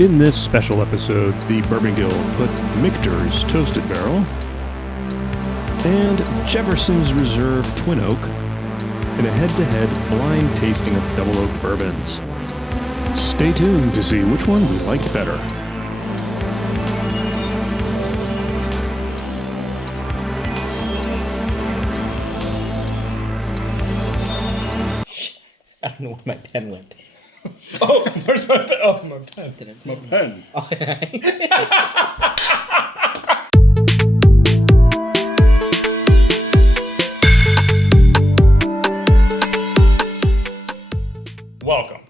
In this special episode, the Bourbon Guild put Michter's Toasted Barrel and Jefferson's Reserve Twin Oak in a head-to-head blind tasting of double oak bourbons. Stay tuned to see which one we liked better. I don't know where my pen went. Oh, where's my pen? Oh, my pen. My pen. Oh, Welcome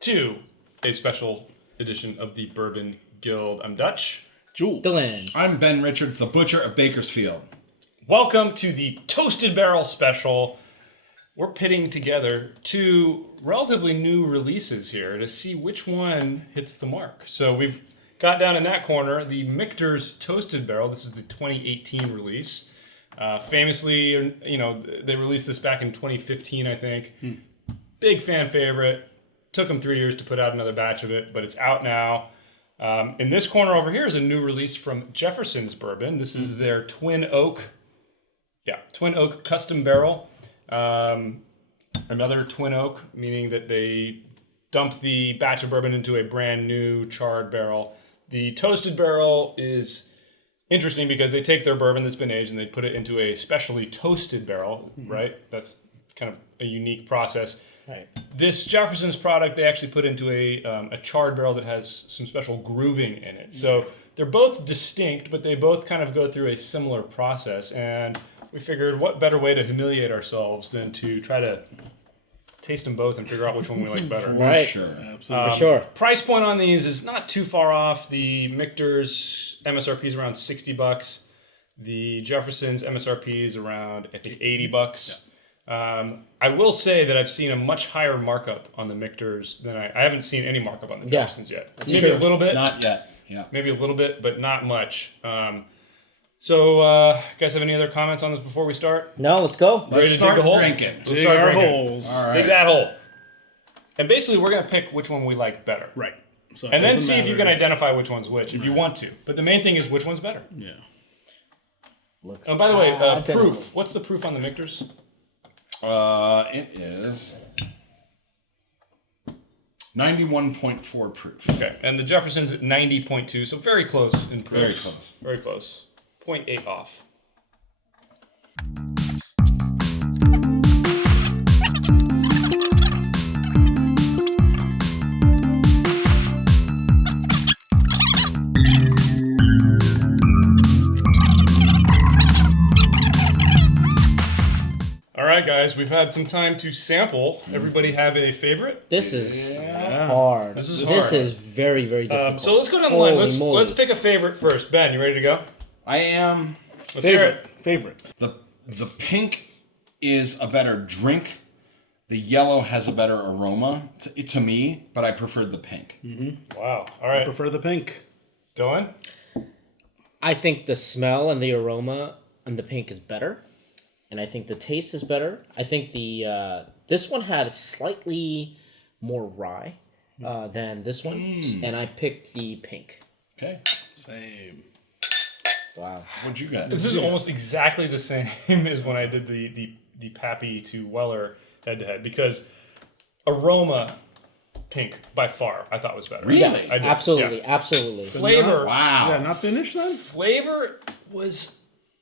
to a special edition of the Bourbon Guild. I'm Dutch. Jules. Dylan. I'm Ben Richards, the Butcher of Bakersfield. Welcome to the Toasted Barrel Special. We're pitting together two relatively new releases here to see which one hits the mark. So we've got down in that corner the Michter's Toasted Barrel. This is the 2018 release. Famously, they released this back in 2015, I think. Big fan favorite. Took them 3 years to put out another batch of it, but it's out now. In this corner over here is a new release from Jefferson's Bourbon. This is their Twin Oak Custom Barrel. Another Twin Oak, meaning that they dump the batch of bourbon into a brand new charred barrel. The Toasted Barrel is interesting because they take their bourbon that's been aged and they put it into a specially toasted barrel, right? That's kind of a unique process. Right. This Jefferson's product, they actually put into a charred barrel that has some special grooving in it. So they're both distinct, but they both kind of go through a similar process. And we figured what better way to humiliate ourselves than to try to taste them both and figure out which one we like better. Right. Sure. Absolutely. For sure. Price point on these is not too far off. The Michter's MSRP is around $60. The Jefferson's MSRP is around, I think, $80. Yeah. I will say that I've seen a much higher markup on the Michter's than I haven't seen any markup on the Jefferson's yet. Maybe true. a little bit. Not yet. Yeah. Maybe a little bit, but not much. So, guys have any other comments on this before we start? No, let's go. Ready to dig the hole? drinking. Let's Dig start our drinking. holes. All right. Dig that hole. And basically, we're going to pick which one we like better. Right. So And then see if you can identify which one's which, if you want to. But the main thing is which one's better. Yeah. Looks Oh, by the way, identical. proof. What's the proof on the Michter's? It is 91.4 proof. Okay, and the Jefferson's at 90.2, so very close in proof. Very close. Very close. 0.8 off. All right, guys, we've had some time to sample. Everybody have a favorite? This is hard. This is This hard. is very, very difficult. So let's go down the line. Holy moly. Let's pick a favorite first. Ben, you ready to go? I am. Let's hear it. Favorite. The pink is a better drink. The yellow has a better aroma to me, but I preferred the pink. Wow. All right. Prefer the pink. Dylan? I think the smell and the aroma and the pink is better. And I think the taste is better. I think the this one had slightly more rye than this one. And I picked the pink. Okay. Same. Wow. What'd you get? This is almost exactly the same as when I did the Pappy to Weller head-to-head, because aroma, pink, by far, I thought was better. Really? Yeah, I did. absolutely, Yeah. absolutely. Flavor. Wow. Yeah, not finished then? Flavor was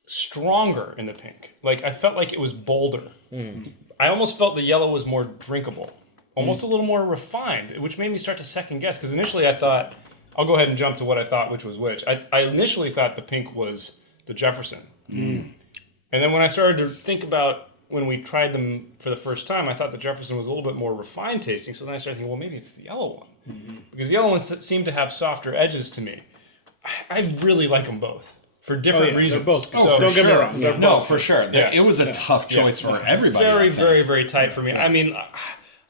stronger in the pink. Like, I felt like it was bolder. I almost felt the yellow was more drinkable. Almost a little more refined, which made me start to second guess. Because initially I thought, I'll go ahead and jump to what I thought which was which. I initially thought the pink was the Jefferson. And then when I started to think about when we tried them for the first time, I thought the Jefferson was a little bit more refined tasting. So then I started thinking, well, maybe it's the yellow one. Because the yellow ones seem to have softer edges to me. I really like them both. For different reasons. They're both. Oh, Don't get me sure. wrong. They're No, both. for sure. Yeah. It was a tough choice for everybody. I Very, think. very, very tight for me. I mean,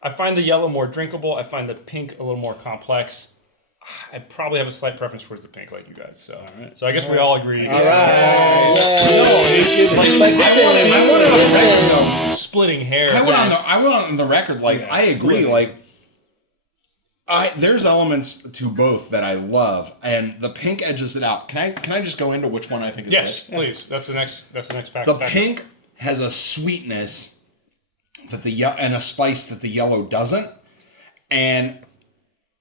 I find the yellow more drinkable. I find the pink a little more complex. I probably have a slight preference towards the pink, like you guys. So, so I guess we all agree. All right. But this is Splitting hair. I went on the record, like, I agree, like, There's elements to both that I love, and the pink edges it out. Can I just go into which one I think is Yes, which? please. That's the next pack. The pink has a sweetness that and a spice that the yellow doesn't. And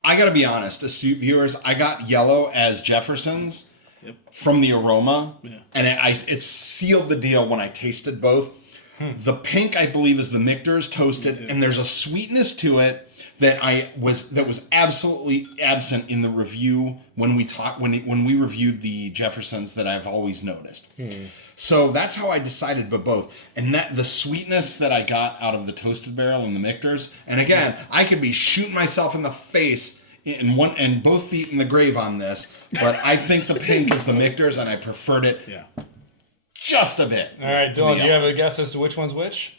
I got to be honest, astute viewers, I got yellow as Jefferson's from the aroma, and it sealed the deal when I tasted both. The pink, I believe, is the Michter's toasted, and there's a sweetness to it that was absolutely absent in the review when we reviewed the Jeffersons that I've always noticed. So that's how I decided, but both. And that the sweetness that I got out of the Toasted Barrel and the Michter's, and again, I could be shooting myself in the face and both feet in the grave on this, but I think the pink is the Michter's, and I preferred it just a bit. All right, Dylan, do you have a guess as to which one's which?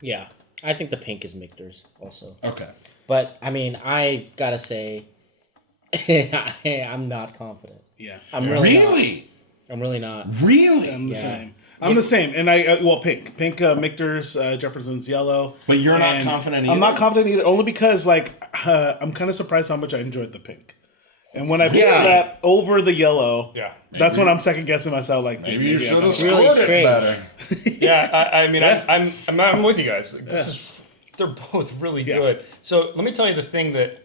Yeah, I think the pink is Michter's also. Okay. But, I mean, I gotta say, I'm not confident. Yeah. I'm really Really? not. I'm really not. Really? I'm the same. I'm the same, and pink, Michter's, Jefferson's yellow. But you're not And confident either? I'm not confident either, only because I'm kind of surprised how much I enjoyed the pink, and when I put that over the yellow, that's when I'm second guessing myself. Like, dude, Maybe you maybe should I have don't- really scored it strange. better. I mean, I'm with you guys. Like, they're both really good. So let me tell you the thing that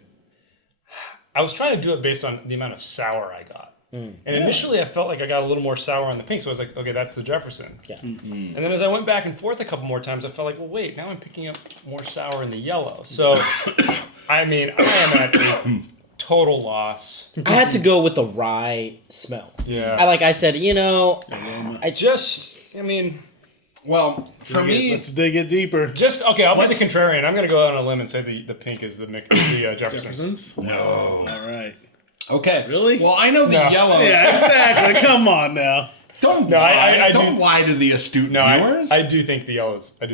I was trying to do it based on the amount of sour I got. And initially I felt like I got a little more sour on the pink, so I was like, okay, that's the Jefferson. Yeah. And then as I went back and forth a couple more times, I felt like, well, wait, now I'm picking up more sour in the yellow. So, I mean, I am at a total loss. I had to go with the rye smell. Yeah. I said, I mean, Well, for me, let's dig it deeper. I'll be the contrarian. I'm going to go out on a limb and say the pink is the Jefferson's. Jefferson's? No. All right. Okay. Really? Well, I know the yellow. Yeah, exactly. Come on now. Don't No, lie. I Don't do- lie to the astute No, viewers. I do think the yellow is the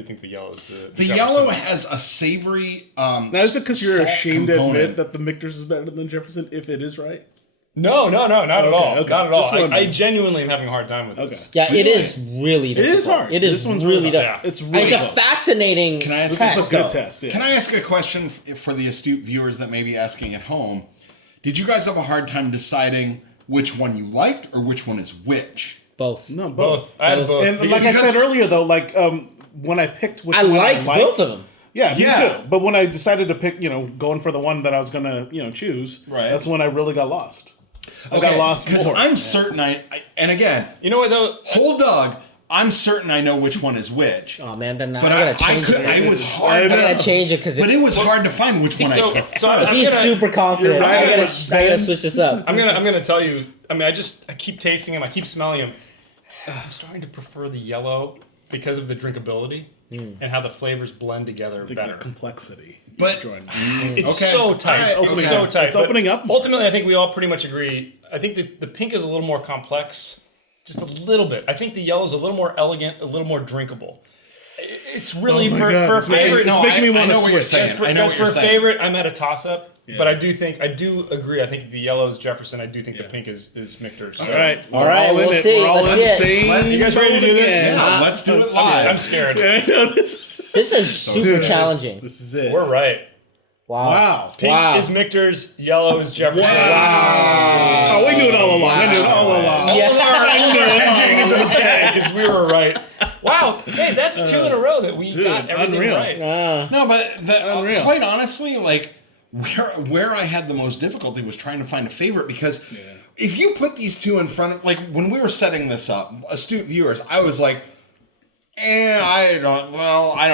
the Jefferson. yellow has a savory. Now, is it because you're salt ashamed to component. admit that the Michter's is better than Jefferson, if it is right? No, not at all. okay. Not at all. Just I wondering. genuinely am having a hard time with this. Okay. Yeah, it is really difficult. is hard. It is This one's really really difficult. hard. It's And really it's a hard. fascinating Can I ask This you is a test, good though. test. Yeah. Can I ask a question for the astute viewers that may be asking at home? Did you guys have a hard time deciding which one you liked or which one is which? Both. No, Both. I had both. And Because like I you said guys- earlier, though, when I picked which I one liked both of them. Yeah, me Yeah. too. But when I decided to pick, going for the one that I was gonna, choose, Right. that's when I really got lost. I got lost because more. I'm certain and again, You know what though? whole dog. I'm certain I know which one is which. Oh man, then But I gotta change could. it. It was hard. I I gotta change it because But it was hard to find which one I So prefer. I'm he's gonna, super confident. You're right, I it was gotta Ben. switch this up. I'm gonna tell you. I mean, I keep tasting them. I keep smelling them. I'm starting to prefer the yellow because of the drinkability and how the flavors blend together I think better. that complexity. But- Jordan. It's Okay. so tight. All right, It's okay. so tight. It's But opening up. Ultimately, I think we all pretty much agree. I think the pink is a little more complex, just a little bit. I think the yellow is a little more elegant, a little more drinkable. It's really Oh my for God, a it's making- favorite. it's making me I want to know what you're switch. saying. I know As what for you're a saying. favorite, I'm at a toss up. Yeah. But I do agree. I think the yellow is Jefferson. I do think the pink is Michter's. So. All right. All right, We're all in we'll it. see. We're all Let's in see same it. You guys ready to do this? again. Yeah, let's do it I'm live. scared. Yeah, I know this. This is super challenging. This is it. We're right. Wow. Wow. Pink Wow. is Michter's. Yellow is Jefferson. Oh, we knew it all along. I knew it all along. Yeah. All our hedging is okay because we were right. Wow. Hey, that's two in a row that we got everything unreal. right. No, but Unreal. quite honestly, where I had the most difficulty was trying to find a favorite because if you put these two in front of, when we were setting this up, astute viewers, I was like, I don't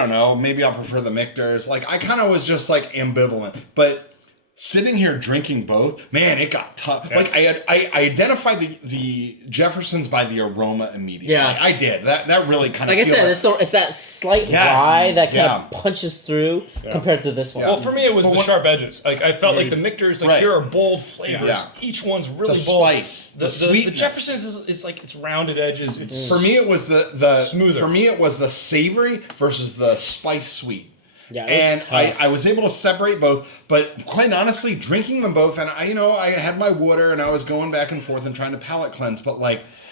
know. Maybe I'll prefer the Michter's. I kind of was just ambivalent, but sitting here drinking both, man, it got tough. Yeah. I identified the Jeffersons by the aroma immediately. Yeah. I did. That really kind of Like I said, it's that slight Yes. rye that kind Yeah. of punches through compared to this one. Yeah. Well, for me, it was the sharp edges. I felt like the Michter's, Right. here are bold flavors. Yeah. Each one's really The bold. spice, the The sweetness. Jefferson's is it's rounded edges. It's For me, it was the Smoother. For me, it was the savory versus the spice sweet. Yeah, And it's tough. I was able to separate both, but quite honestly, drinking them both, and I had my water and I was going back and forth and trying to palate cleanse, but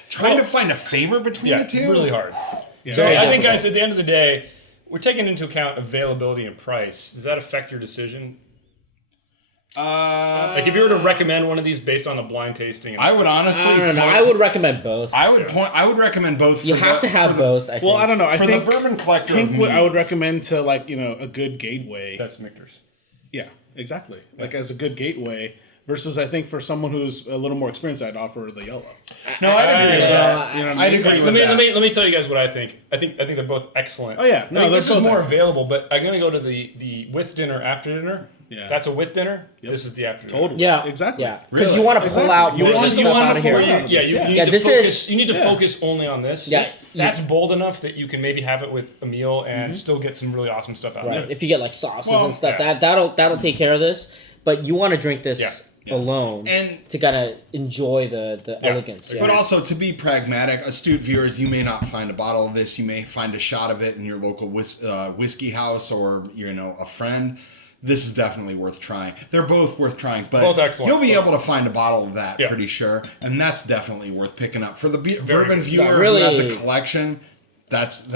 trying to find a favorite between the two, really hard. So Very I think, difficult. guys, at the end of the day, we're taking into account availability and price. Does that affect your decision? Like if you were to recommend one of these based on a blind tasting, I would honestly. I don't know. I would recommend both. I would recommend both. You have to have both. I think. Well, I don't know. I For think the bourbon collector, pink I would recommend to like a good gateway. that's Michter's. Yeah, exactly. Like as a good gateway. Versus, I think for someone who's a little more experienced, I'd offer the yellow. No, I'd agree with that. You know what I I'd mean? agree with Let that. me tell you guys what I think. I think they're both excellent. Oh, yeah. No, I think they're this is both more excellent. available, but I'm gonna go to the with dinner after dinner. Yeah. That's a with dinner. This is the after dinner. Totally. Yeah, Exactly. Yeah, because Really? you want to pull Exactly. out You more want- stuff you want out to of pull here. out of Yeah, this. you need Yeah, to this focus. is- You need to yeah. focus only on this. Yeah, That's bold enough that you can maybe have it with a meal and still get some really awesome stuff out of Right. it. If you get like sauces Well, and stuff, yeah. that'll take care of this. But you want to drink this Yeah. alone And- to kind of enjoy the elegance. But also, to be pragmatic, astute viewers, you may not find a bottle of this. You may find a shot of it in your local whiskey house or a friend. This is definitely worth trying. They're both worth trying, but Both excellent. you'll be able to find a bottle of that Yeah. pretty sure, and that's definitely worth picking up for the bourbon good. viewer Yeah, really- who has a collection. That's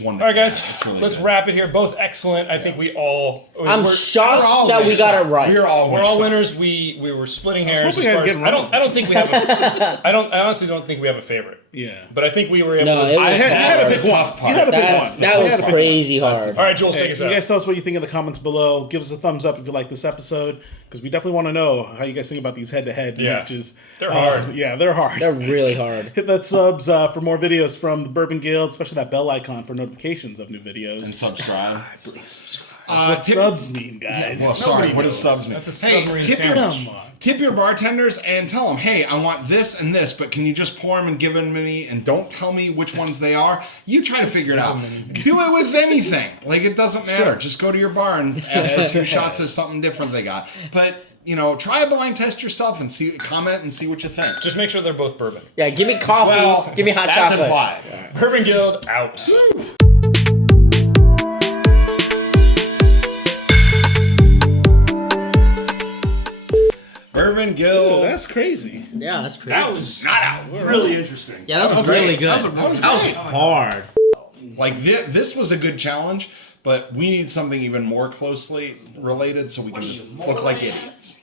one. All right, guys, That's really let's good. wrap it here. Both excellent. I think we all. I'm we're- shocked We're all that we winners. got it right. We're all We're all winners. winners. We were splitting was hairs. hoping As I'd far get as, wrong. I don't think we have. I honestly don't think we have a favorite. Yeah. But I think we were able. No, to... it I was had hard. to pick tough part. You had to pick That, one. that You was had to pick crazy hard. All right, Jules, Hey, take us you out. guys tell us what you think in the comments below. Give us a thumbs up if you like this episode, because we definitely want to know how you guys think about these head-to-head Yeah. matches. They're hard. Yeah, they're hard. They're really hard. Hit that subs for more videos from the Bourbon Guild, especially that bell icon for notifications of new videos. And subscribe. Please subscribe. That's what subs mean, guys. Well, sorry. Nobody What does knows. subs mean? That's a Hey, submarine tip your, sandwich. Come on. tip your bartenders and tell them, hey, I want this and this, but can you just pour them and give them to me and don't tell me which ones they are? You try to figure it out. Do it with anything. Like, it doesn't matter. Just go to your bar and ask for 2 shots of something different they got. But, try a blind test yourself and comment and see what you think. Just make sure they're both bourbon. Yeah, give me coffee. Well, give me hot that's chocolate. implied. Bourbon Guild out. Bourbon Guild. Ooh, that's crazy. Yeah, that's crazy. That was not out. Really interesting. yeah, that was really good. That was great. hard. Like, this was a good challenge, but we need something even more closely related so we can just look like idiots.